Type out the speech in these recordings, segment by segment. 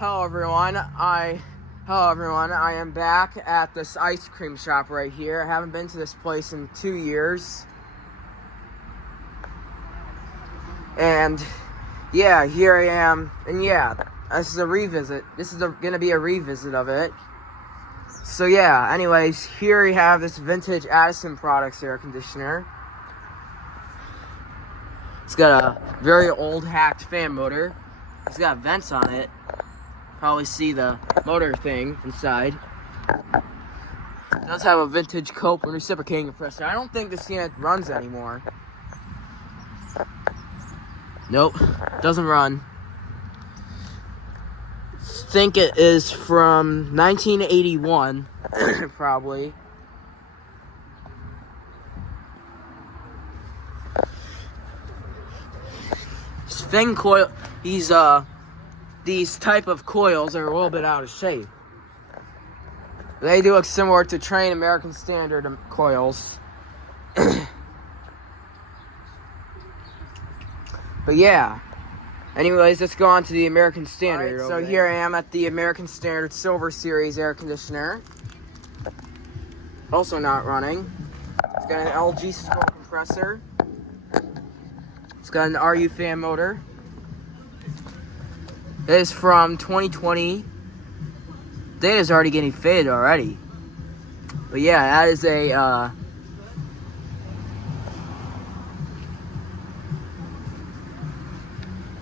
Hello everyone. I am back at this ice cream shop right here. I haven't been to this place in 2 years. And yeah, here I am. And yeah, this is a revisit. This is gonna be a revisit of it. So yeah, anyways, here we have this vintage Addison Products air conditioner. It's got a very old hacked fan motor. It's got vents on it. Probably see the motor thing inside. It does have a vintage cope and reciprocating compressor. I don't think this unit runs anymore. Nope, doesn't run. Think it is from 1981, probably. This fin coil, these type of coils are a little bit out of shape. They do look similar to train American Standard coils. But yeah. Anyways, let's go on to the American Standard. Right, so here I am at the American Standard Silver Series air conditioner. Also not running. It's got an LG skull compressor. It's got an RU fan motor. It is from 2020. Data is already getting faded already. But yeah, that is a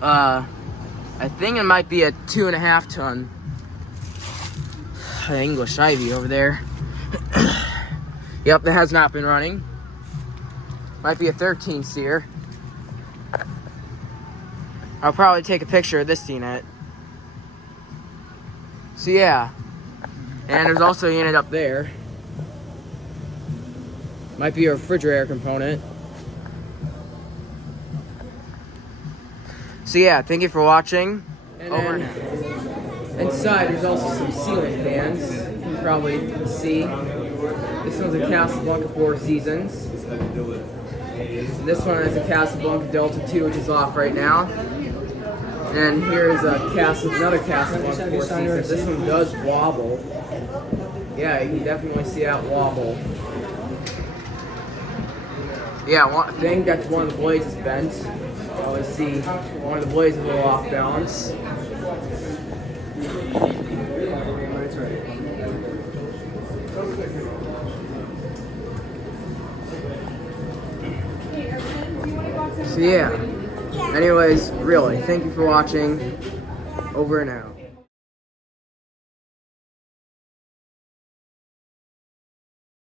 I think it might be a 2.5 ton English Ivy over there. Yep, that has not been running. Might be a 13 seer. I'll probably take a picture of this unit. So yeah. And there's also a unit up there. Might be a refrigerator component. So yeah, thank you for watching. And over now. Inside there's also some ceiling fans. You can probably see. This one's a Casablanca 4 Seasons. This one is a Casablanca Delta 2, which is off right now. And here's another Casablanca 4 Seasons. This one does wobble. Yeah, you can definitely see that wobble. Yeah, I think that's one of the blades is bent. You always see one of the blades is a little off balance. So yeah, anyways, really, thank you for watching. Over and out.